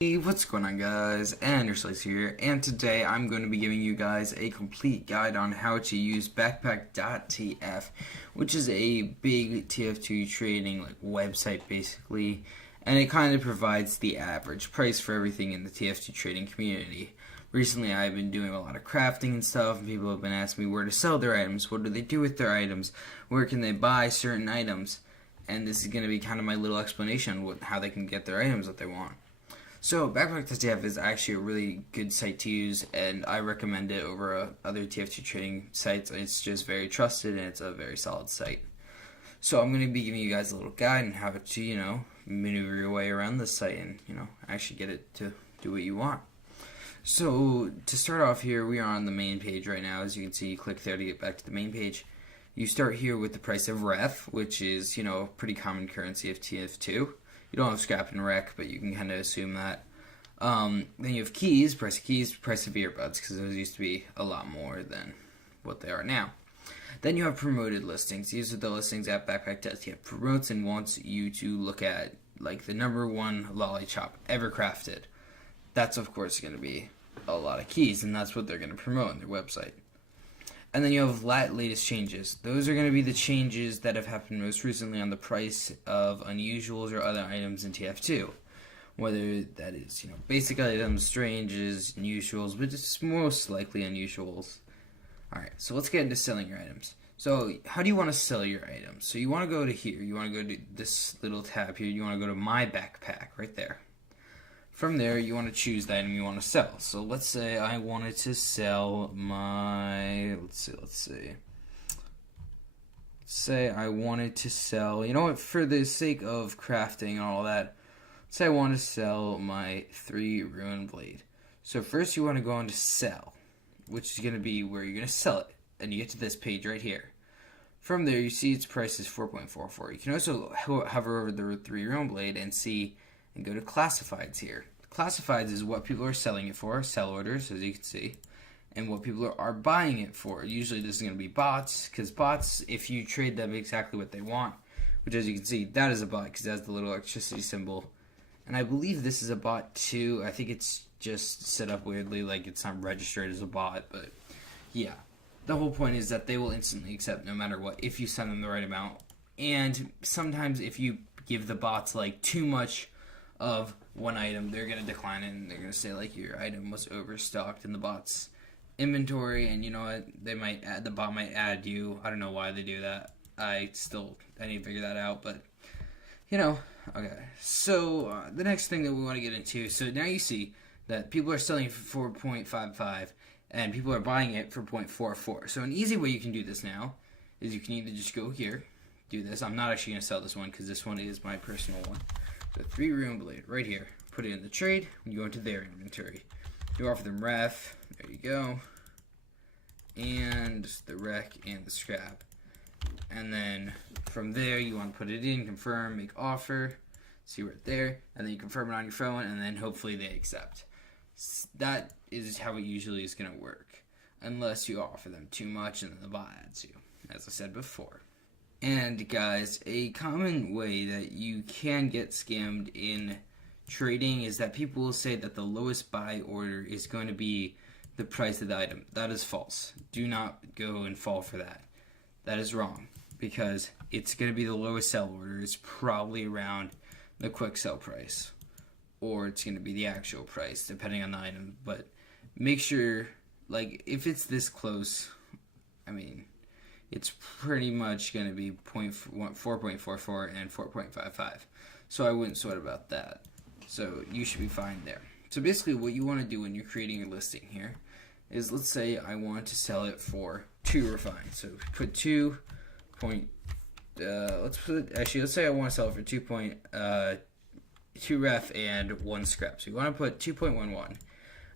Hey, what's going on, guys? EnderSlicer here, and today I'm going to be giving you guys a complete guide on how to use Backpack.tf, which is a big TF2 trading website basically, and it kind of provides the average price for everything in the TF2 trading community. Recently I've been doing a lot of crafting and stuff, and people have been asking me where to sell their items, what do they do with their items, where can they buy certain items, and this is going to be kind of my little explanation on how they can get their items that they want. So Backpack.tf is actually a really good site to use, and I recommend it over other TF2 trading sites. It's just very trusted, and it's a very solid site. So I'm going to be giving you guys a little guide on how to, maneuver your way around this site and, actually get it to do what you want. So to start off here, we are on the main page right now. As you can see, you click there to get back to the main page. You start here with the price of ref, which is, a pretty common currency of TF2. You don't have scrap and rec, but you can kind of assume that. Then you have keys, price of earbuds, because those used to be a lot more than what they are now. Then you have promoted listings. These are the listings that Backpack.tf promotes and wants you to look at, like the #1 lolly chop ever crafted. That's of course going to be a lot of keys, and that's what they're going to promote on their website. And then you have latest changes. Those are going to be the changes that have happened most recently on the price of unusuals or other items in TF2. Whether that is, basic items, stranges, unusuals, but it's most likely unusuals. Alright, so let's get into selling your items. So, how do you want to sell your items? So you want to go to here. You want to go to this little tab here. You want to go to My Backpack, right there. From there, you want to choose the item you want to sell. So let's say I wanted to sell my, let's say I wanted to sell, for the sake of crafting and all that, let's say I want to sell my 3 ruined blade. So first you want to go on to sell, which is going to be where you're going to sell it. And you get to this page right here. From there, you see its price is 4.44. You can also hover over the 3 ruined blade and see and go to classifieds here. Classifieds is what people are selling it for, sell orders, as you can see, and what people are buying it for. Usually this is going to be bots, because bots, if you trade them exactly what they want, which as you can see, that is a bot because it has the little electricity symbol. And I believe this is a bot too. I think it's just set up weirdly, like it's not registered as a bot, but yeah. The whole point is that they will instantly accept no matter what if you send them the right amount. And sometimes if you give the bots too much of one item, they're going to decline it, and they're going to say your item was overstocked in the bot's inventory, and you know what, the bot might add you. I don't know why they do that. I need to figure that out, but okay. So the next thing that we want to get into, so now you see that people are selling it for 4.55 and people are buying it for 0.44. So an easy way you can do this now is you can either just go here, do this. I'm not actually going to sell this one because this one is my personal one. The 3 ruined blade right here. Put it in the trade. And you go into their inventory. You offer them ref. There you go. And the rec and the scrap. And then from there you want to put it in, confirm, make offer. See right there. And then you confirm it on your phone, and then hopefully they accept. That is how it usually is going to work. Unless you offer them too much and then the bot adds you, as I said before. And guys, a common way that you can get scammed in trading is that people will say that the lowest buy order is going to be the price of the item. That is false. Do not go and fall for that. That is wrong, because it's going to be the lowest sell order. It's probably around the quick sell price, or it's going to be the actual price depending on the item. But make sure, if it's this close, it's pretty much going to be 4.44 and 4.55. So I wouldn't sweat about that. So you should be fine there. So basically what you want to do when you're creating your listing here is, let's say I want to sell it for 2 refined. So put 2 let's say I want to sell it for 2 ref and 1 scrap. So you want to put 2.11,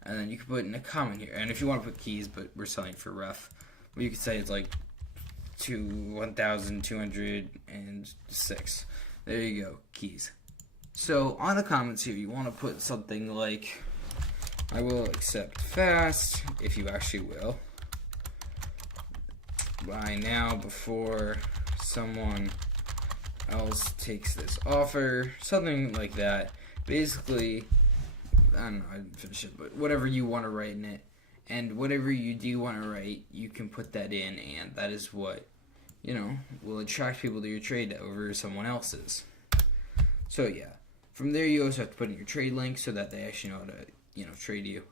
and then you can put in a comment here. And if you want to put keys, but we're selling for ref, well, you could say it's 1,206. There you go, keys. So on the comments here, you want to put something like, I will accept fast, if you actually will. Buy now before someone else takes this offer. Something like that. Basically, don't know, I didn't finish it, but whatever you want to write in it, and whatever you do want to write, you can put that in, and that is what, will attract people to your trade over someone else's. So yeah, from there you also have to put in your trade link so that they actually know how to, trade you.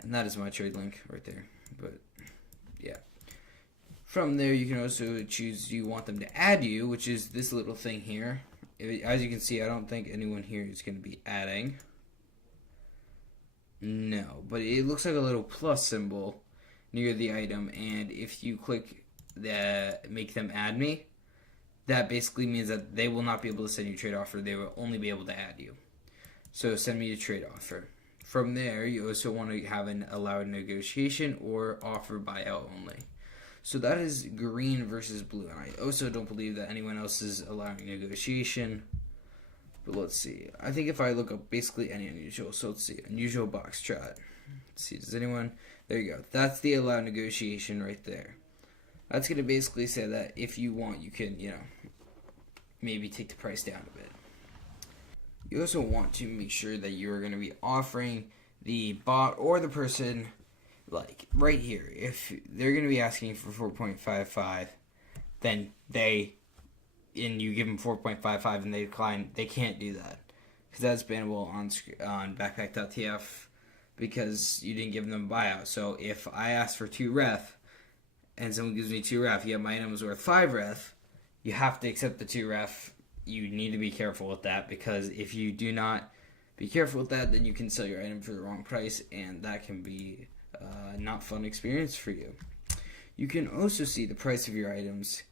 And that is my trade link right there. But yeah. From there you can also choose you want them to add you, which is this little thing here. As you can see, I don't think anyone here is going to be adding. No, but it looks like a little plus symbol near the item, and if you click that make them add me, that basically means that they will not be able to send you a trade offer. They will only be able to add you. So send me a trade offer. From there, you also want to have an allowed negotiation or offer buyout only. So that is green versus blue. And I also don't believe that anyone else is allowing negotiation. But let's see. I think if I look up basically any unusual, so let's see. Unusual box chat. Let's see, does anyone? There you go. That's the allowed negotiation right there. That's going to basically say that if you want, you can, maybe take the price down a bit. You also want to make sure that you are going to be offering the bot or the person, like right here. If they're going to be asking for 4.55, then and you give them 4.55 and they decline, they can't do that because that's bannable on Backpack.tf because you didn't give them a buyout. So if I ask for 2 ref and someone gives me 2 ref, yet my item is worth 5 ref, you have to accept the 2 ref. You need to be careful with that because if you do not be careful with that, then you can sell your item for the wrong price, and that can be not fun experience for you. You can also see the price of your items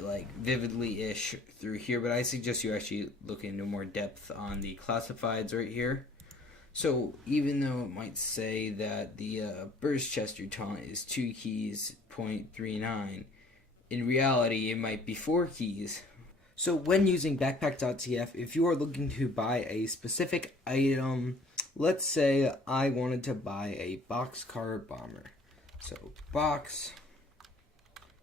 like vividly-ish through here, but I suggest you actually look into more depth on the classifieds right here. So even though it might say that the burst Chester taunt is 2 keys 0.39, in reality it might be 4 keys. So when using Backpack.tf, if you are looking to buy a specific item, let's say I wanted to buy a boxcar bomber. So box,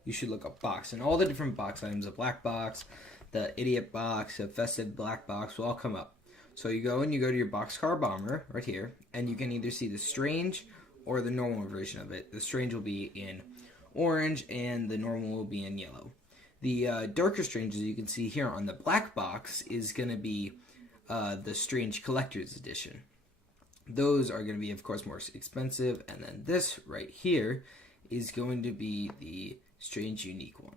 you should look up box, and all the different box items, the black box, the idiot box, the festive black box will all come up. So you go to your boxcar bomber right here, and you can either see the strange or the normal version of it. The strange will be in orange, and the normal will be in yellow. The darker strange, as you can see here on the black box, is going to be the Strange Collector's Edition. Those are going to be, of course, more expensive, and then this right here is going to be the Strange Unique one.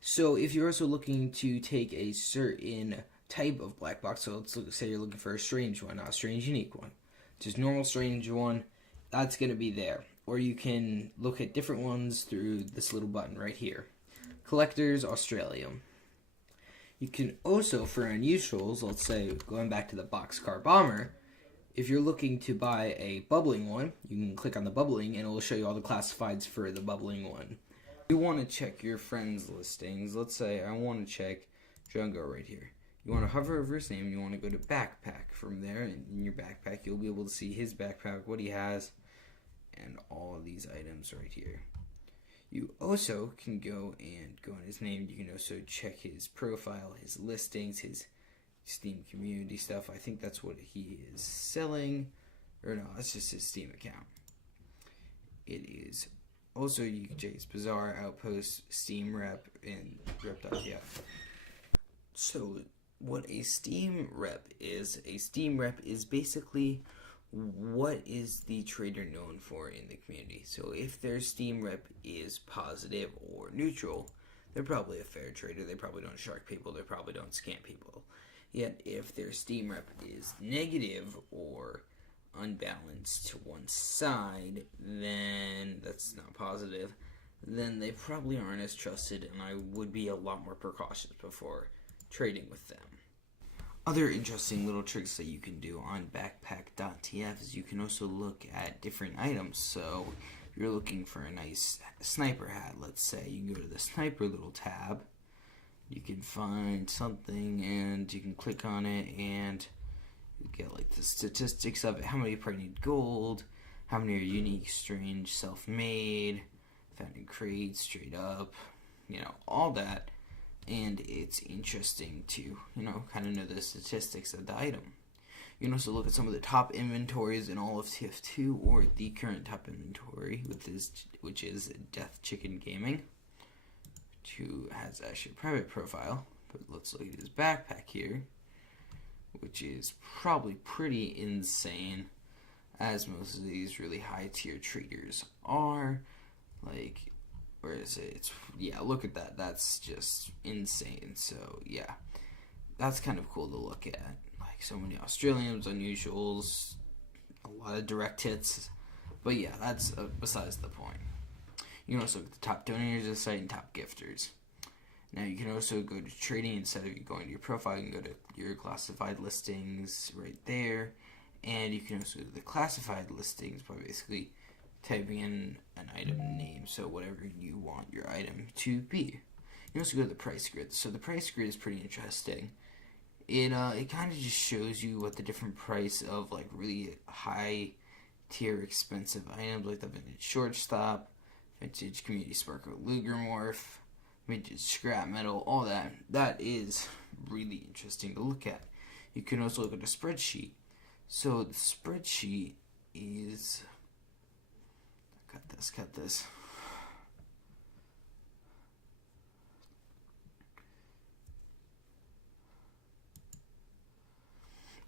So if you're also looking to take a certain type of black box, so let's say you're looking for a strange one, not a strange unique one, just normal strange one, that's going to be there. Or you can look at different ones through this little button right here. Collectors Australia. You can also, for unusuals, let's say going back to the boxcar bomber, if you're looking to buy a bubbling one, you can click on the bubbling and it will show you all the classifieds for the bubbling one. You want to check your friends' listings. Let's say I want to check Jungo right here. You want to hover over his name and you want to go to backpack. From there, in your backpack, you'll be able to see his backpack, what he has, and all of these items right here. You also can go in his name. You can also check his profile, his listings, his Steam community stuff. I think that's what he is selling. Or no, that's just his Steam account. It is also, you can check his Bazaar, Outpost, SteamRep, and Rep.tf. So what a SteamRep is basically what is the trader known for in the community. So if their SteamRep is positive or neutral, they're probably a fair trader. They probably don't shark people. They probably don't scam people. Yet if their SteamRep is negative or unbalanced to one side, then that's not positive, then they probably aren't as trusted, and I would be a lot more precautious before trading with them. Other interesting little tricks that you can do on Backpack.tf is you can also look at different items. So if you're looking for a nice sniper hat, let's say, you can go to the sniper little tab. You can find something and you can click on it and you get like the statistics of it. How many probably need gold, how many are unique, strange, self-made, found in crates, straight up, all that. And it's interesting to, kind of know the statistics of the item. You can also look at some of the top inventories in all of TF2 or the current top inventory, which is Death Chicken Gaming, who has actually a private profile. But let's look at his backpack here, which is probably pretty insane, as most of these really high tier traders are. Like, where is it? Yeah, look at that. That's just insane. So yeah, that's kind of cool to look at. Like, so many Australians, unusuals, a lot of direct hits. But yeah, that's besides the point. You can also look at the top donors of the site and top gifters. Now you can also go to trading. Instead of going to your profile, you can go to your classified listings right there. And you can also go to the classified listings by basically typing in an item name, so whatever you want your item to be. You can also go to the price grid. So the price grid is pretty interesting. It kind of just shows you what the different price of like really high tier expensive items, like the vintage shortstop, vintage community sparkle Luger morph, vintage scrap metal, all that is really interesting to look at. You can also look at a spreadsheet. So the spreadsheet is, cut this.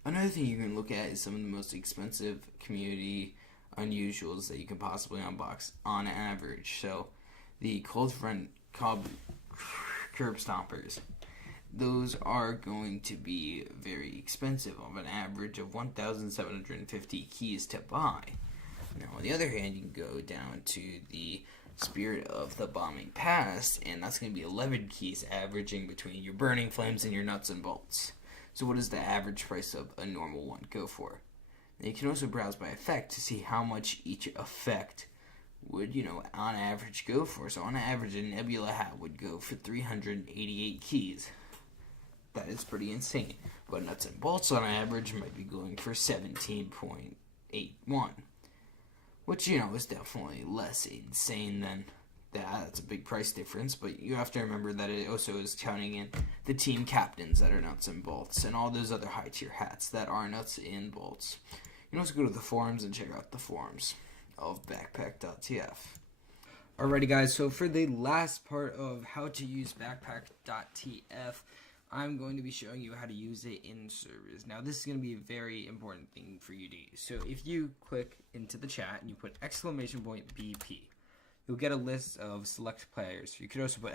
Another thing you can look at is some of the most expensive community unusuals that you can possibly unbox on average. So the cold front curb stompers, those are going to be very expensive, of an average of 1,750 keys to buy. Now, on the other hand, you can go down to the Spirit of the Bombing Past, and that's going to be 11 keys, averaging between your Burning Flames and your Nuts and Bolts. So what does the average price of a normal one go for? Now, you can also browse by effect to see how much each effect would, on average go for. So on average, a Nebula hat would go for 388 keys. That is pretty insane. But Nuts and Bolts on average might be going for 17.81. Which, is definitely less insane than that. That's a big price difference, but you have to remember that it also is counting in the team captains that are Nuts and Bolts, and all those other high-tier hats that are Nuts and Bolts. You can also go to the forums and check out the forums of Backpack.tf. Alrighty guys, so for the last part of how to use Backpack.tf, I'm going to be showing you how to use it in servers. Now, this is going to be a very important thing for you to use. So, if you click into the chat and you put !BP, you'll get a list of select players. You could also put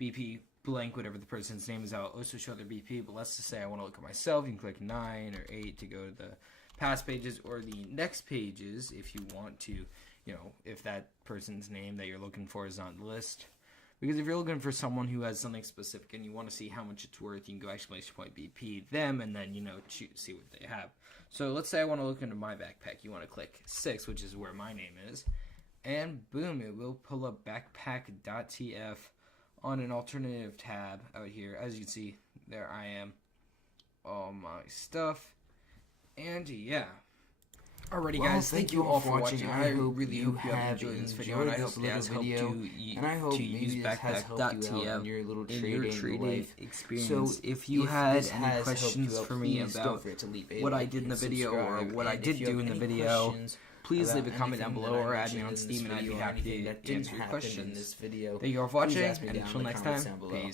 !BP blank, whatever the person's name is. I'll also show their BP, but let's just say I want to look at myself. You can click 9 or 8 to go to the past pages or the next pages if you want to, if that person's name that you're looking for is on the list. Because if you're looking for someone who has something specific and you want to see how much it's worth, you can go !BP them and then, see what they have. So let's say I want to look into my backpack. You want to click 6, which is where my name is. And boom, it will pull up Backpack.tf on an alternative tab out here. As you can see, there I am. All my stuff. And yeah. Alrighty guys, thank you all for watching. I really hope you have enjoyed this video, and I hope it has helped you to use Backpack.tf in your little trading experience. So if you had any questions for me about what I did in the video or what I did do in the video, please leave a comment down below or add me on Steam and I'd be happy to answer your questions. Thank you all for watching, and until next time, peace.